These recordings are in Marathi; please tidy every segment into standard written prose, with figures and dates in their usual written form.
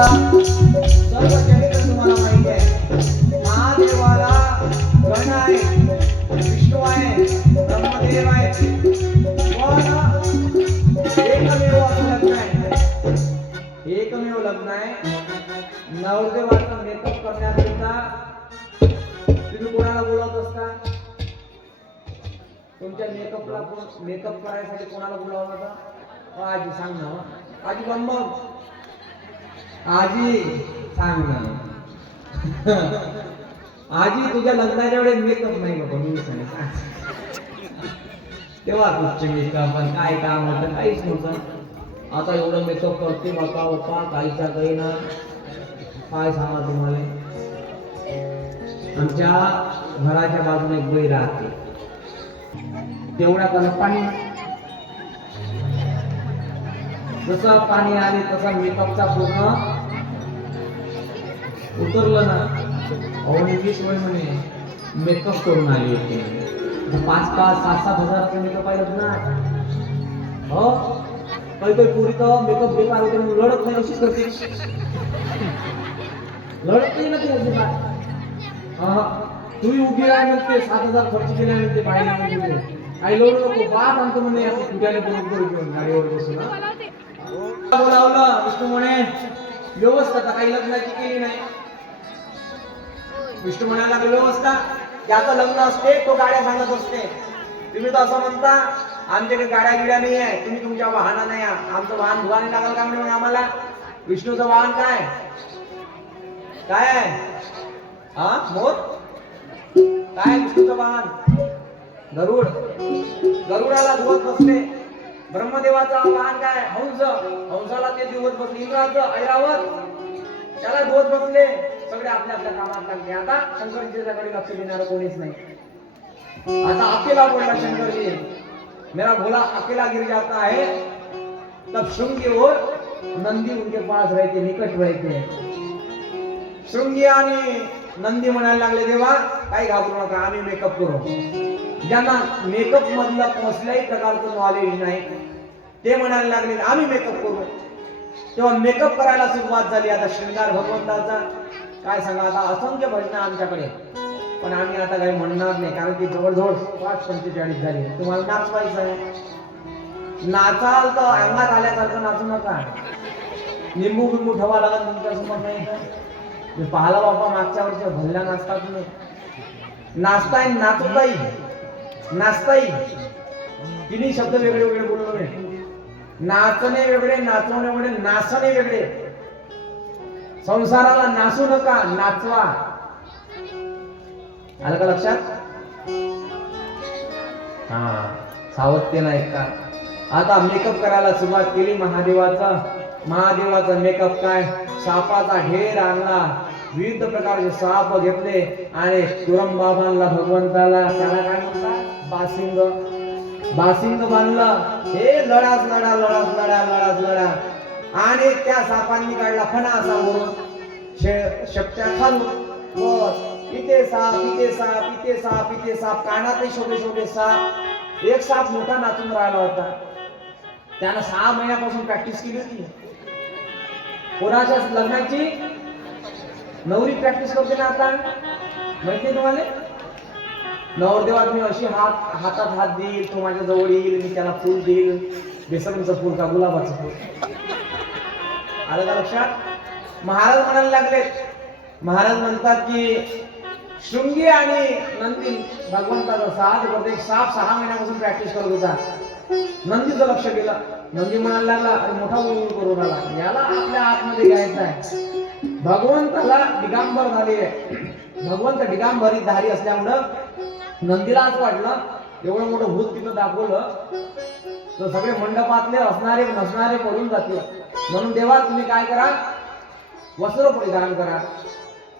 आता सर्व चरित्र तुम्हाला माहिती आहे. महादेवाला गण आहे, विष्णू आहे, ब्रह्मदेव आहे, पण एकमेव असं लग्न आहे, एकमेव लग्न आहे. नवरदेवाचा मेकअप करण्याकरिता तुम्ही कोणाला बोलवत असता? तुमच्या मेकअप करायसाठी कोणाला बोलावलं होतं? आजी सांग ना, आजी पण मग आजी सांग ना. आजी तुझ्या लग्नाच्या वेळेस मेकअप नाही होतो, मी सांगितलं तेव्हा तुझचे मेकअप पण काय काम होतं, काहीच नव्हतं. आता एवढं मेकअप करते बापा बाप्पा, काहीचा काही ना. काय सांगा तुम्हाला, आमच्या घराच्या बाजूने एक बाई राहते, तेवढा त्याला पाणी, जसं पाणी आले तसा मेकअपचा पूर्ण उतरलं ना. अवनी 20 वय म्हणे मेकअप करून आली होती. 5-5, 7-7 हजाराचा मेकअप आहे ना. हो काही काही पुरी तर मेकअप बेकार होते म्हणून लढत नाही, अशीच करते, लढत नाही ना ती अजिबात. तूही उभी राह म्हणते, 7,000 खर्च केले म्हणते बाहेर म्हणते, काही लोड नको बाप आणतो म्हणे, कुठ्याने बरोबर घेऊन गाडीवर बसून बोलावलं. विष्णू म्हणे व्यवस्था काही लग्नाची केली नाही. विष्णू म्हणायला व्यवस्था ज्याचं लग्न असते तो गाड्या सांगत असते. तुम्ही तर असं म्हणता आमच्याकडे गाड्या गिड्या नाही आहे, तुम्ही तुमच्या वाहना नाही, आमचं वाहन धुवाने लागल का म्हणजे आम्हाला. विष्णूचं वाहन काय काय आहे? हा मोर काय? विष्णूचं वाहन गरुड, गरुडाला धुवत बसले. ब्रह्मदेवाचा वाहन काय? हंस, हंसाला ते धुवत बसले. इंद्राचं ऐरावत, त्याला धुवत बसले. सगळे आपल्या आपल्या कामात लागले. आता शंकरजीच्याकडे लक्ष देणारं कोणीच नाही. आता अकेला बोलला शंकरजी, मेरा भोला अकेला गिर जाता है, तब शृंगी और नंदी उनके पास रहते, निकट रहते. शृंगी आणि नंदी म्हणायला लागले, देवा काही घाबरू नका, आम्ही मेकअप करू. ज्यांना मेकअप मधलं कसल्याही प्रकारचं नॉलेज नाही ते म्हणायला लागले आम्ही मेकअप करू. तेव्हा मेकअप करायला सुरुवात झाली. आता शृंगार भगवंताचा काय सांगा, आता असंख्य भजन आमच्याकडे, पण आम्ही आता काही म्हणणार नाही, कारण की जवळजवळ 5:45 झाली. तुम्हाला नाचवायचं आहे, नाचाल तर अंगात आल्यासारखं नाचू नका. लिंबू बिंबू ठेवा लागेल तुमच्या समोर, नाही तर पाहाला बाबा मागच्या वर्षी भल्ल्या नाचता तुम्ही. नाचताय नाचताई नाचताई तिन्ही शब्द वेगळे वेगळे बोललो नाही. नाचणे वेगळे, नाचवणे वेगळे, नाचणे वेगळे. संसाराला नाचू नका, नाचवा. आलं का लक्षात? हा सावत्य नाही का. आता मेकअप करायला सुरुवात केली. महादेवाचा मेकअप काय, सापाचा ढेर आणला, विविध प्रकारचे साप घेतले आणि तुरंबा बांधला भगवंताला. त्याला काय म्हणतात? बासिंग बांधलं. हे लढाच लढा आणि त्या सापांनी काढला फणा असा वरून शेपट्या खालून. बस इथे साप, इथे साप, इथे साप, इथे साप, कानातही छोटे साप. एक साप मोठा नाचून राहिला होता. त्यानं 6 महिन्यापासून प्रॅक्टिस केली होती. कोणाच्या लग्नाची नवरी प्रॅक्टिस करते ना आता, माहिती तुम्हाला? नवरदेवात मी अशी हातात हात देईल, तो माझ्या जवळ येईल, मी त्याला फूल देईल. बेसनचं फूल का गुलाबाचं फूल. आलं का लक्षात? महाराज म्हणायला लागले, महाराज म्हणतात की शृंगी आणि नंदी भगवंताचा साथ करते. साप 6 महिन्यापासून प्रॅक्टिस करत होता. नंदीचं लक्ष गेलं. नंदी म्हणायला लागला, अरे मोठा करून आला, याला आपल्या आतमध्ये घ्यायचं आहे. भगवंताला दिगंबर झाले. भगवंत दिगंबरी धारी असल्यामुळं नंदीला असं वाटलं एवढं मोठं भूत तिथं दाखवलं तर सगळे मंडपातले असणारे नसणारे पडून जातील. म्हणून देवा तुम्ही काय करा, वस्त्र परिधान करा.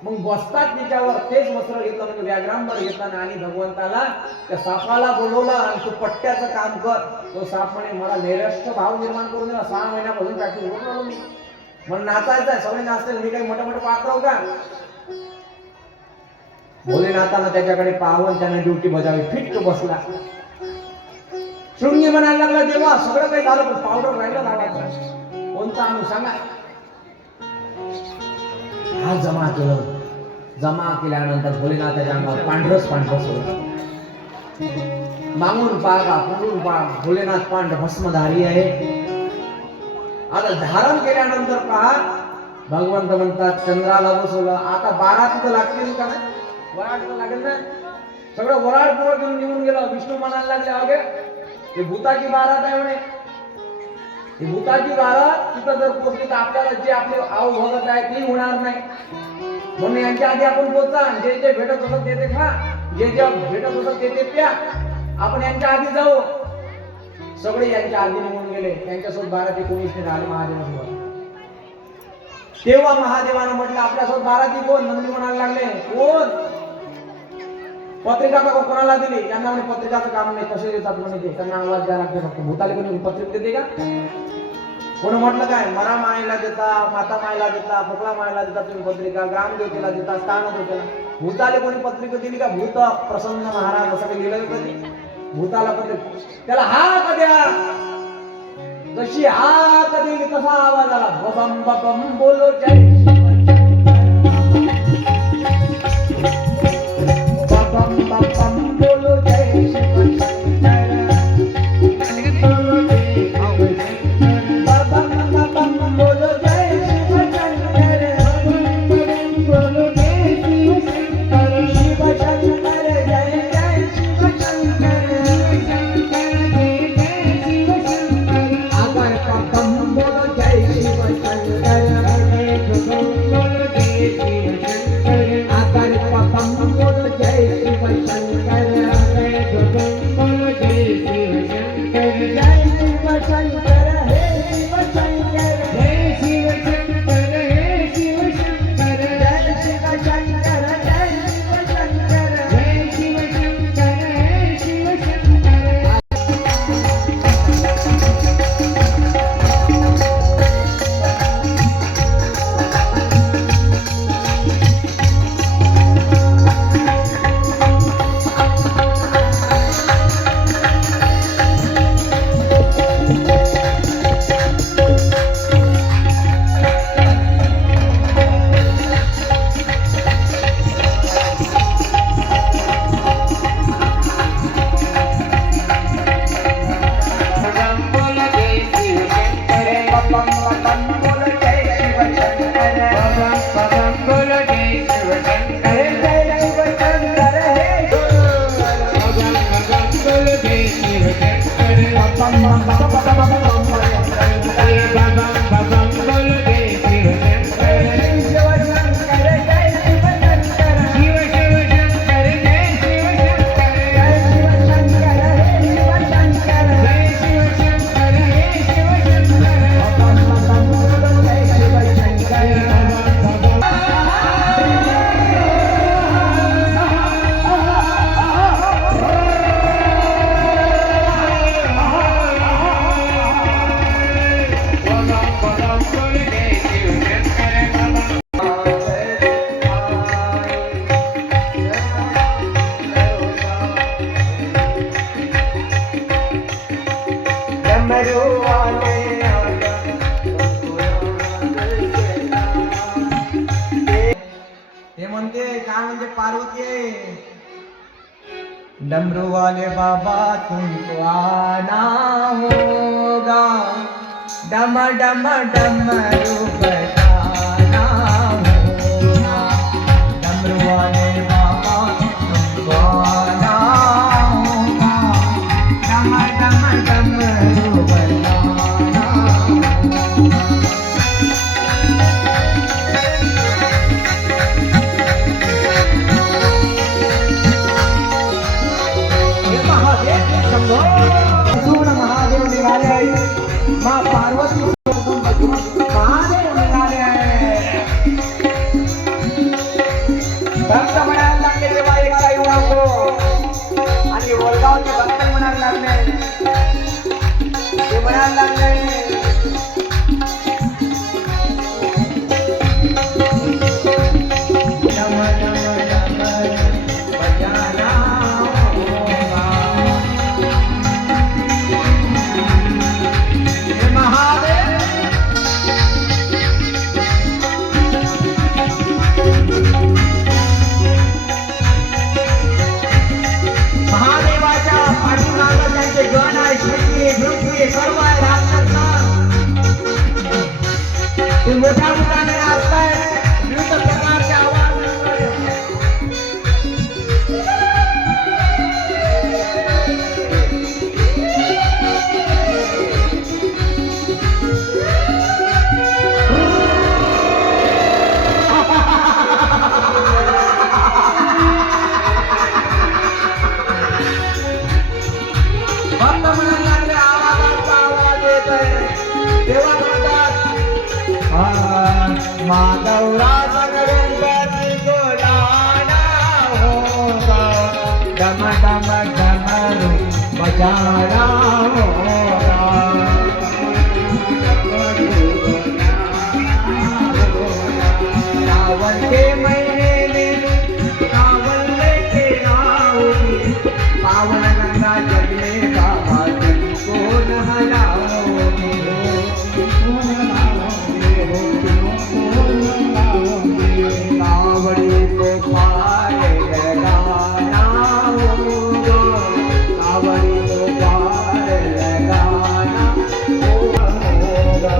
मग बसतात तिच्यावर तेच वस्त्र घेतलं, म्हणजे व्याघ्रांबर घेतलं आणि भगवंताला त्या सापाला बोलवलं आणि तू पट्ट्याचं काम कर. तो साप म्हणे मला नैराश्य भाव निर्माण करून दिला. 6 महिन्यापासून प्रॅक्टिस करून आलो मी, मला नाचायचं आहे, सगळे नाचतील, मी काही मोठं पात्र का? भोलेनाथानं त्याच्याकडे पाहून त्याने ड्युटी बजावली. फिट तो बसला. शृंगी म्हणायला लागला, देवा सगळं काही झालं पण पावडर राहिलं लावायचं, कोणता आणू सांगा. हा जमा केलं. जमा केल्यानंतर भोलेनाथाच्या अंगावर पांढरच होतं. मागून पागा पुढून पाग भोलेनाथ पांढर भस्मधारी आहे. आता धारण केल्यानंतर पहा भगवंत म्हणतात चंद्राला बसवलं. आता 12 तिथं लागतील का नाही? वराड तर लागेल ना. सगळं वराड पुरं घेऊन निघून गेलं. विष्णू म्हणायला लागले अगे हे भूताची बारात आहे म्हणे. ही भूताची बारात तिथं जर पोचली तर आपल्याला जे आपले आव भगत आहे ते होणार नाही. म्हणून यांच्या आधी आपण पोचता. जे जे भेटत होतं ते खा, जे जे भेटत होतं ते प्या. आपण यांच्या आधी जाऊ. सगळे यांच्या आधी निघून गेले. त्यांच्यासोबत 12 ते 19 राहिले महादेवासोबत. तेव्हा महादेवानं म्हटलं आपल्यासोबत 12 ती कोण? नंदी म्हणायला लागले कोण? पत्रिका का कोणाला दिली? त्यांना म्हणे पत्रिकाचं काम नाही. कसे देतात म्हणे ते? त्यांना आवाज द्यायला लागते. फक्त भूताले कोणी पत्रिका देते का? कोण म्हटलं काय? मरा मायला देता, माता मायला देता, फोकळा मायला देता तुम्ही पत्रिका, ग्रामदेवतेला देता, स्थान देतेला. भूताले कोणी पत्रिका दिली का? भूत प्रसन्न महाराज असं काही लिहिलं कधी? भूताला पत्रिका त्याला हा कद्या जशी हा कधी कसा आवाज आला बबम बबम बोलो जय बबम बबम बोलो जय शिव डमरू वाले बाबा तुमको आना होगा, डम डम डमरू बजाना होगा। डमरू वाले बाबा तुमको आना होगा, डम डम डमरू बजाना होगा। महादेव निघाले, माँ पार्वती महादेव निघाले ठिकाणी नाचताय विविध प्रकारचे आवाज निघताय. भक्त म्हणायला लागले आवाजाचा आवाज येत आहे. तेव्हा म्हणतात माधवराज गणपती गोलाना होगा डम डम डमरू बजाना होगा. सावन के महीने सावन लेके आओगी पावन गंगा जल में बाबा तुमको नहलाओगे. कावड़ी को पार लगाना होगा कावड़ी को पार लगाना होगा.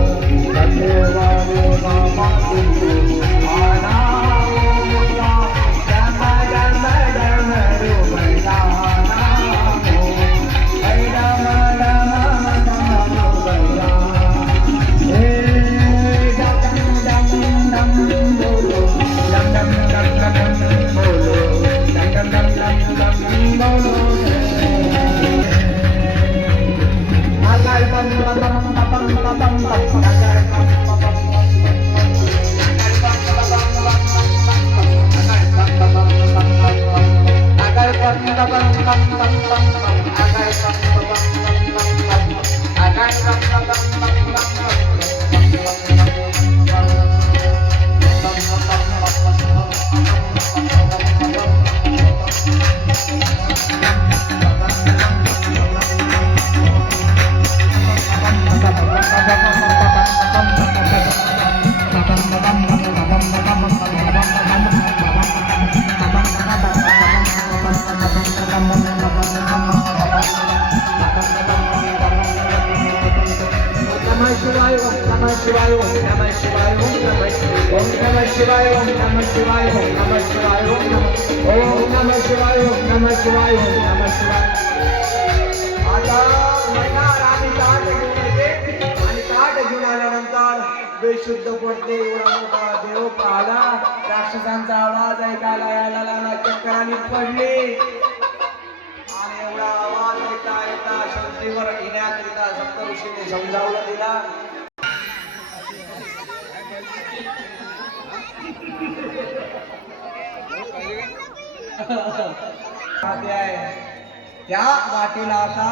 बंदे वाले बाबा तुमको आना होगा डम डम डमरू बजाना होगा. डम डम डमरू बजाना हे डम डम डम बोलो डम डम डम डम बोलो डम डम डम डम बोलो. आकाश बम बम बम बम बम आकाश बम शिवाय ओम नमः शिवाय ओम नमः शिवाय ओम नमः शिवाय ओम नमः शिवाय ओम नमः शिवाय ओम नमः शिवाय ओम नमः शिवाय. आता म्हणणार आम्ही ताट घेऊन येते आणि ताट घेऊन आल्यानंतर बेशुद्ध पडते. एवढा मोठा देव पाहला राक्षसांचा आवाज ऐकायला यायला लागला. चक्राने पडले आणि एवढा आवाज ऐकता येता शांतीवर येण्याकरिता सप्तऋषीने समजावलं दिला. त्या वाटेला आता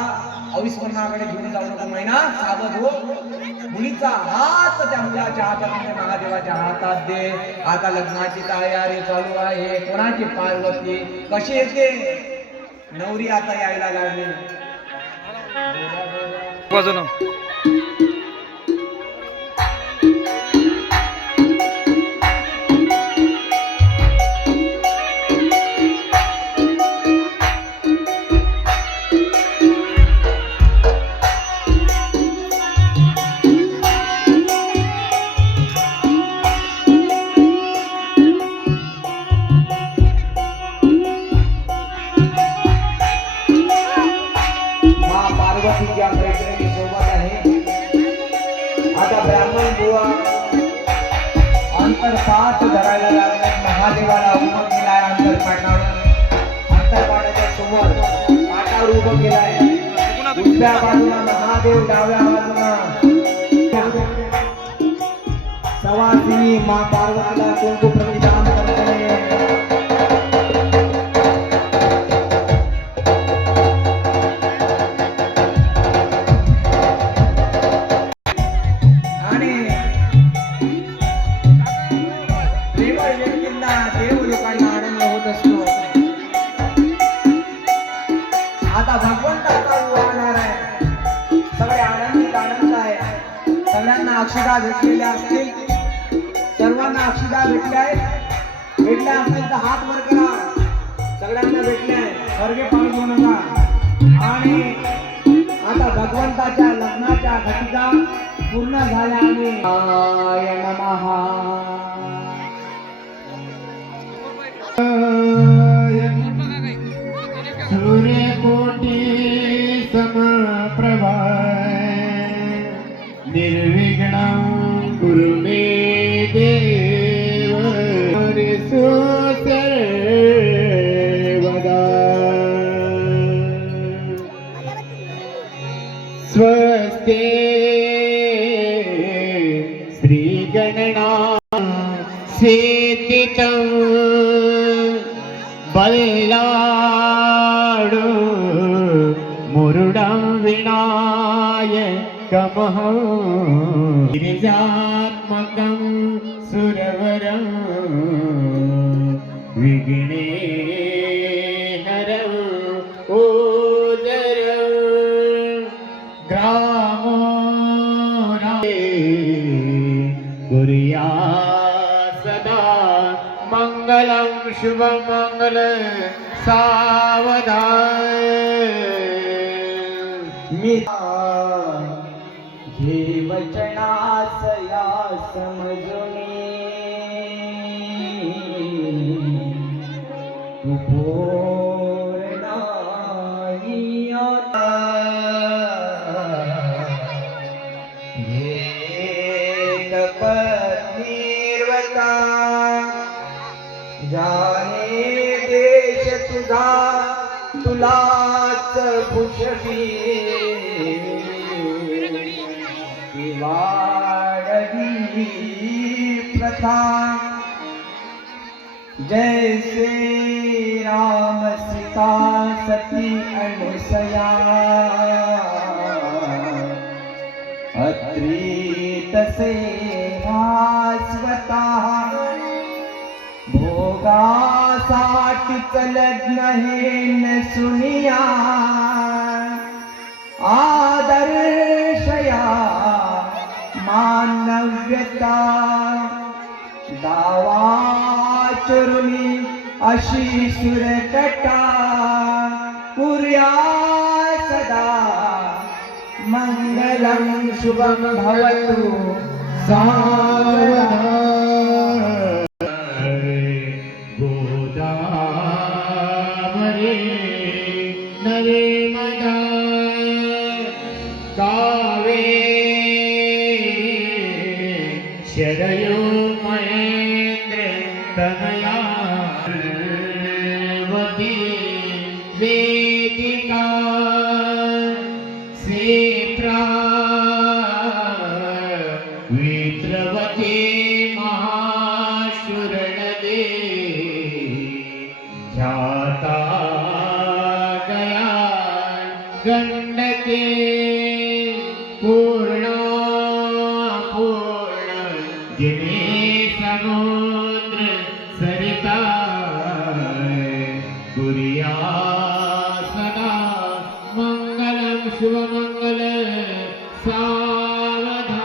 अविस्मरणाकडे घेऊन जाऊ नको मैना सावध हो. मुलीचा हात त्या मुलाच्या हातात म्हणजे महादेवाच्या हातात दे. आता लग्नाची तयारी चालू आहे. कोणाची पार्वती कशी येते नवरी आता यायला लागली. पार्वतीच्या मैत्रिणी सोबत आहे. आता ब्राह्मण बुवा अंतरपाठ धरायला लागले. महादेवाला उभं केलाय अंतरपाठावर. अंतरपाठाच्या समोर पाटावर उभं केलाय. उजव्या बाजूला महादेव डाव्या बाजूला सवासिनी मा पार्वतीला कुंकू प्रतिदान करते. आता भगवंताचा वाहणार आहे. सगळे आनंदित आनंद आहे. सगळ्यांना अक्षदा भेटलेल्या असतील. सर्वांना अक्षदा भेटल्या आहेत. भेटल्या असतील तर हात वर करा. सगळ्यांना भेटल्या वर्गे पाणी घेऊ नका. आणि आता भगवंताच्या लग्नाच्या घटीचा पूर्ण झाल्या आणि नमः सूर्यकोटी समप्रभा निर्विघ्नं कुरु मे देव हरिषु सर्वदा स्वस्ते श्रीगणना सेतितं बल्लाडु मुरुडं विनायकमहं गिरिजात्मकं सुरवरं विघ्नेश्वरं ओदरं ग्रामो कुर्या सदा मंगलं शुभमंगल सावधान मी हे वचनास या समजुनी तू भोर नाही आता एक पत्नीर्वता जाने देश तुझा तुलाच पुषवी वाढवी प्रथा जैसे राम सीता सती अनुसया अत्री तसे भास्वता भोगासाठी लग्न हे न सुनिया आदर्शया मानव्यता दावा चरुणी अशी सुरकटा कुर्या सदा मंगलं शुभं भवतु सावधान गोदावरी नर्मदा कावेरी शरयो महेन्द्र तनया वती वेदिका सेप्रा वित्रवती महाशूरनदी जाता गया गंडके पूर्ण जिने समुद्र सरिता कुर्या सदा मंगलं शुभमंगल सावधान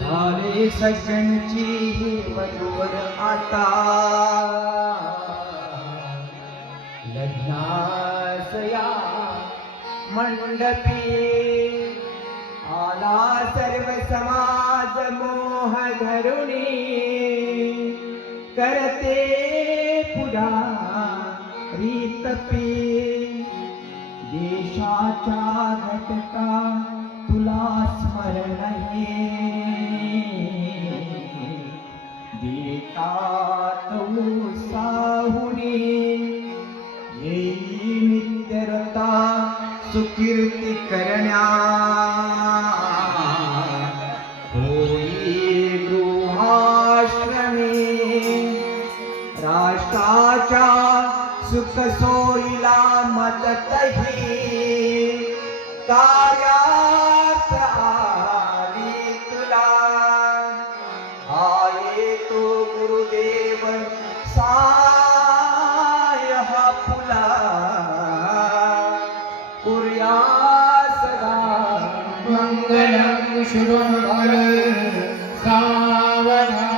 झाले सगळ्यांची ही वधूवर आता लग्नास या मंडपी आला सर्व समाज मोह धरुणी करते पुढा रीतपी देशाच्या घटका तुला स्मरण हे देतात साहुरी येई नित्यरता सुकीर्ती करण्या होई गृहाश्रमी राष्ट्राच्या सुख सोयीला मदतही कार्यात आली तुला आहे तो गुरुदेव साय हा फुला कुर्या सदा मंगलं शुभमंगल सावधान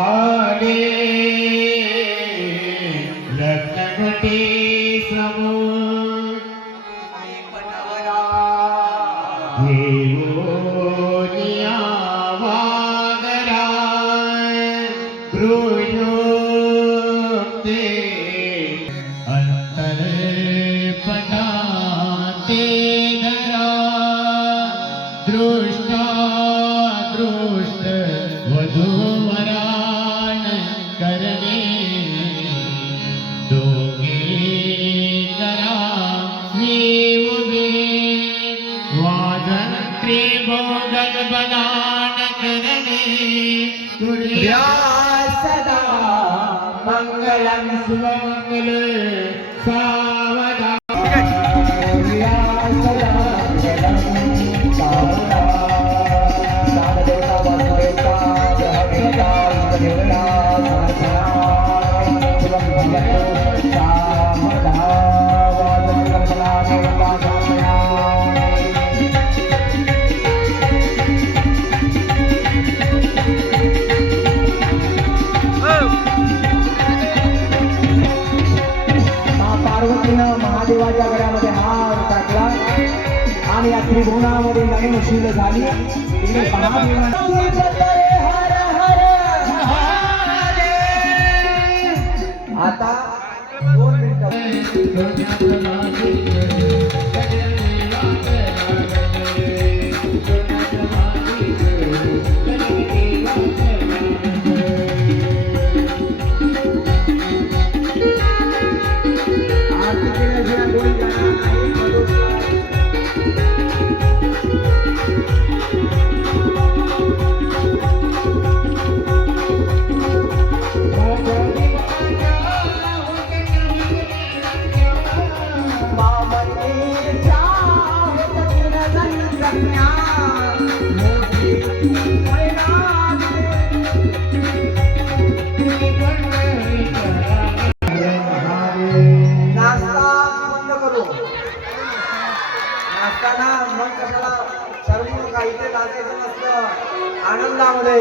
आले लग्नघटी समोर घेऊनिया वादराय गृह्योक्ते अंतरपटाते धरा दृष्टा दृष्ट वधूवरान करणे दोघे करा मी उभे वादन त्रिभुवन बदान करणे तुर्या सदा मंगलम सुमंगल सावधान तुर्या सदा मंगलम पार्वतीनं महादेवाच्या घरामध्ये हार टाकला आणि या त्रिभुवनामध्ये नवीन शील झाली. तिने आता 2 नाचताना मग कशाला सर्व काही ते नाचायचं नसतं. आनंदामध्ये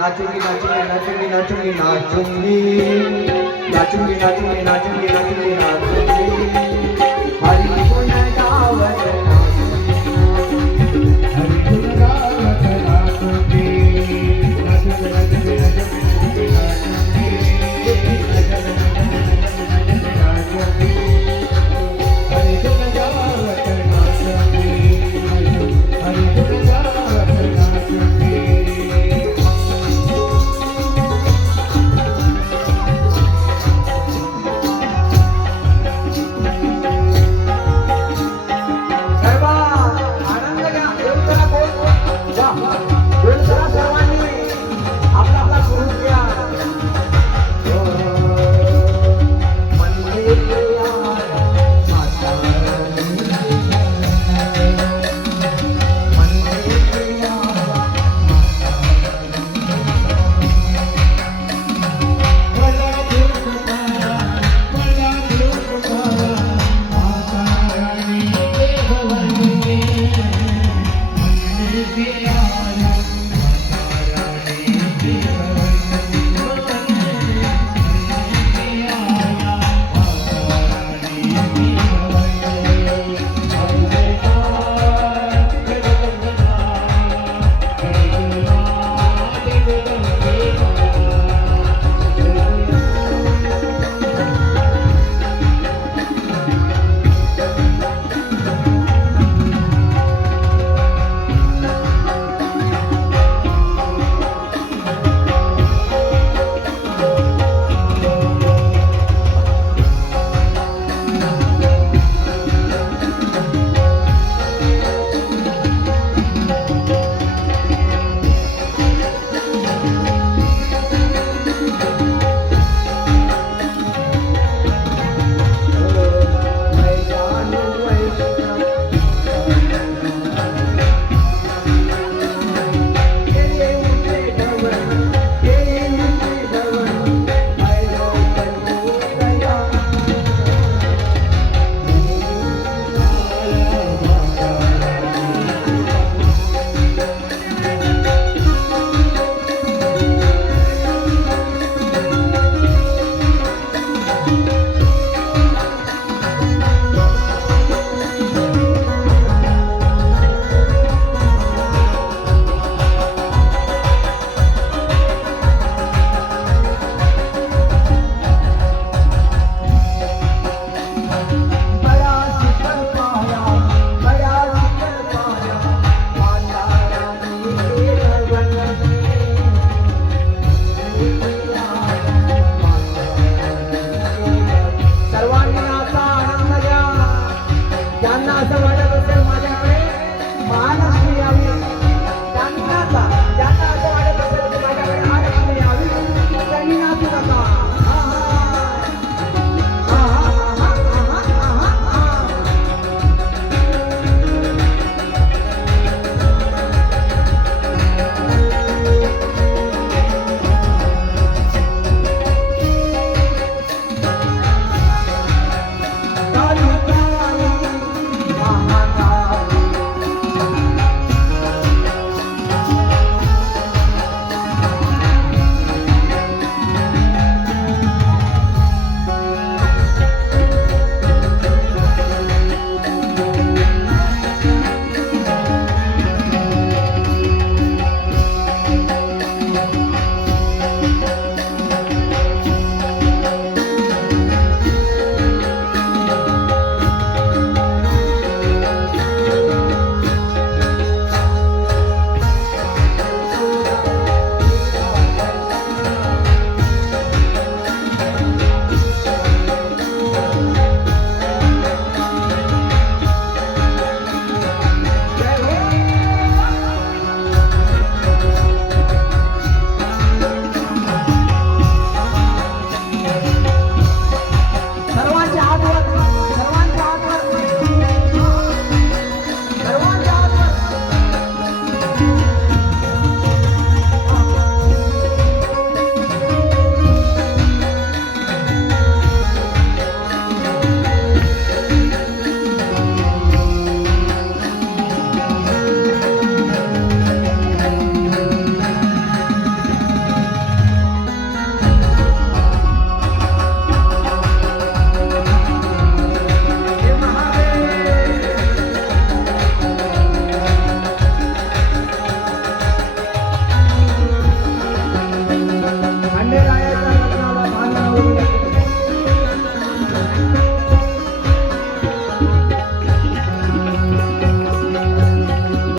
नाचुंगी नाचुंगी नाचुंगी नाचुंगी नाचुंगी नाचुंगी नाचुंगी नाचुंगी नाचुंगी नाचुंगी